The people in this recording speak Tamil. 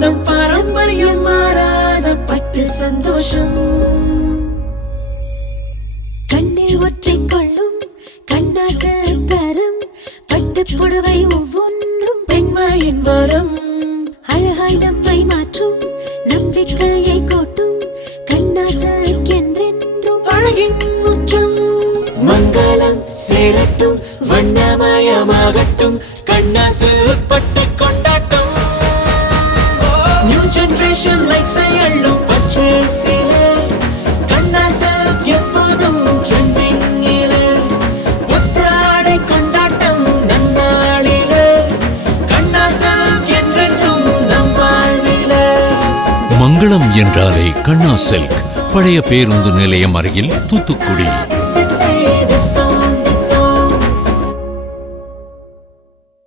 சொந்தம் பாரம்பரியம் மாறாத பட்டு சந்தோஷம். கண்ணில் ஒற்றை கொள்ளும் கண்ணாசல் தரும் பட்டு புடவை ஒவ்வொன்றும் பெண்மையின் வரும். அழகாய் நம்மை மாற்றும் நம்பிக்கையை கோட்டும் கண்ணாசலுக்கென்றென்றும் அழகின் உச்சம். மங்களம் சேரட்டும் வண்ணமயமாகட்டும் கண்ணாசல் பட்டு நியூ లైక్ லைக்ஸ் அள்ளும் కన్నా கண்ணாசு எப்போதும் ட்ரெண்டிங்கில புத்தாடை கொண்டாட்டம் நன்னாளில கண்ணாசு என்றென்றும் நம் மங்களம் என்றாலே கண்ணா சில்க். பழைய பேருந்து நிலையம் அருகில் தூத்துக்குடி.